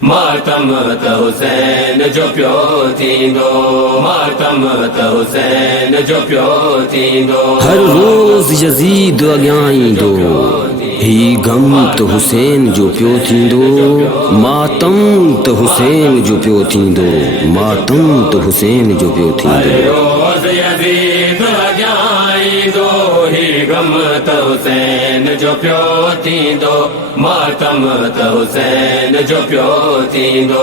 मातम त हुसैन जो पियो थींदो, मातम त हुसैन जो पियो थींदो। हर रोज़ यज़ीद अॻियां ईंदो, ही गम त हुसैन जो पियो थींदो। मातम त हुसैन जो पियो थींदो, मातम त हुसैन जो पियो थींदो। रोज़ यज़ीद अॻियां ईंदो, ही गम त हुसैन जो पियो थींदो। मातम त हुसैन जो पियो थींदो।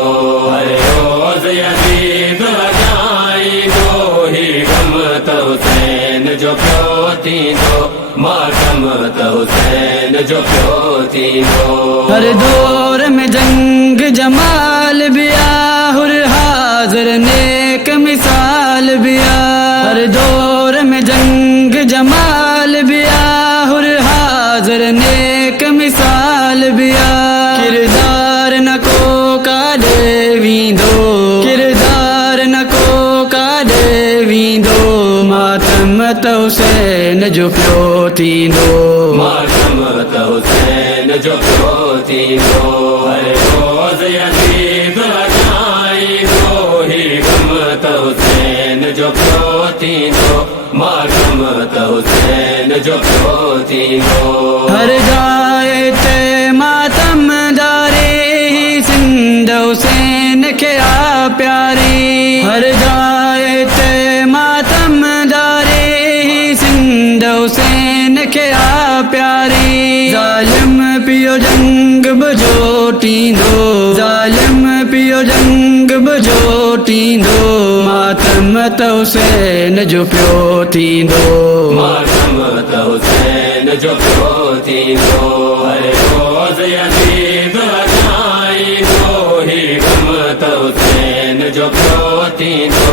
रोज़ यज़ीद अॻियां ईंदो, ही गम त हुसैन जो पियो थींदो। मातम त हुसैन जो पियो थींदो। हर दौर में जंग जमाल बिया, हुर हाज़िर नेक मिसाल बिया। हर दौर में जंग जमाल बिया, हुर हाज़िर नेक मिसाल बिया। किरदार न को काॾे वींदो, किरदार न को काॾे वींदो। मातम त हुसैन जो पियो थींदो, मातम त हुसैन जो पियो थींदो। रोज़ यज़ीद अॻियां ईंदो, ही गम त हुसैन जो पियो थींदो। मातम त हुसैन जो पियो थींदो। हर जाए ते मातम दारी, सिंध हुसैन खे आ प्यारी। हर जाए ते मातम दारी, सिंध हुसैन खे आ प्यारी। ज़ालिम पियो जंग बजोटींदो, ज़ालिम पियो जंग बजोटींदो। मातम त हुसैन जो पियो थींदो, मातम त हुसैन जो पियो थींदो। रोज़ यज़ीद अॻियां ईंदो, ही गम त हुसैन जो पियो थींदो।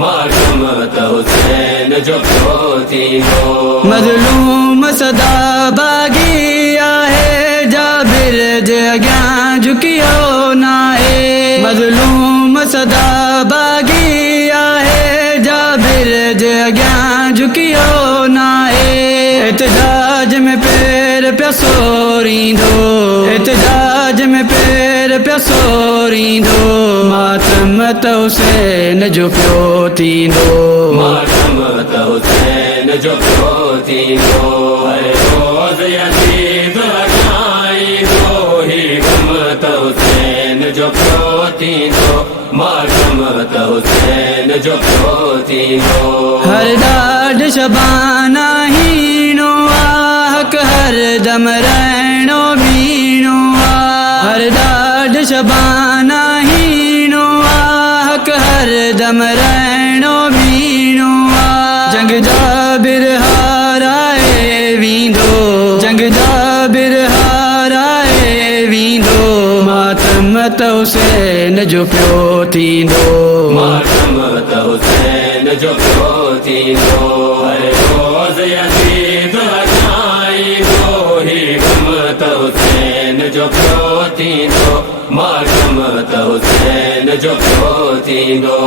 मातम त हुसैन जो पियो थींदो। मज़लूम सदा बाग़ी आहे, जाबिर जे अॻियां झुकियो नाहे। मज़लूम सदा बाग़ी आहे, जाबिर जे अॻियां झुकियो नाहे। एहतिजाज में पैर पिया सोरींदो, एहतिजाज में पैर पिया सोरींदो। मातम त हुसैन जो पियो थींदो, मातम त हुसैन जो पियो थींदो। रोज़ यज़ीद अॻियां ईंदो, ही गम त हुसैन जो पियो थींदो। मातम त हुसैन जो पियो थींदो। हर ॾाढ शबाना हीणो आ, हक़ हर दम रहणो बीणो आ। हर ॾाढ शबाना हीणो आ, हक़ हर दम रहणो बीणो आ। जंग जाबिर हाराए वींदो, जंग जाबिर हाराए वींदो। मातम त हुसैन जो पियो थींदो, मातम त हुसैन जो पियो थींदो। रोज़ यज़ीद अॻियां ईंदो, ही गम त हुसैन जो पियो थींदो। मातम त हुसैन जो पियो थींदो।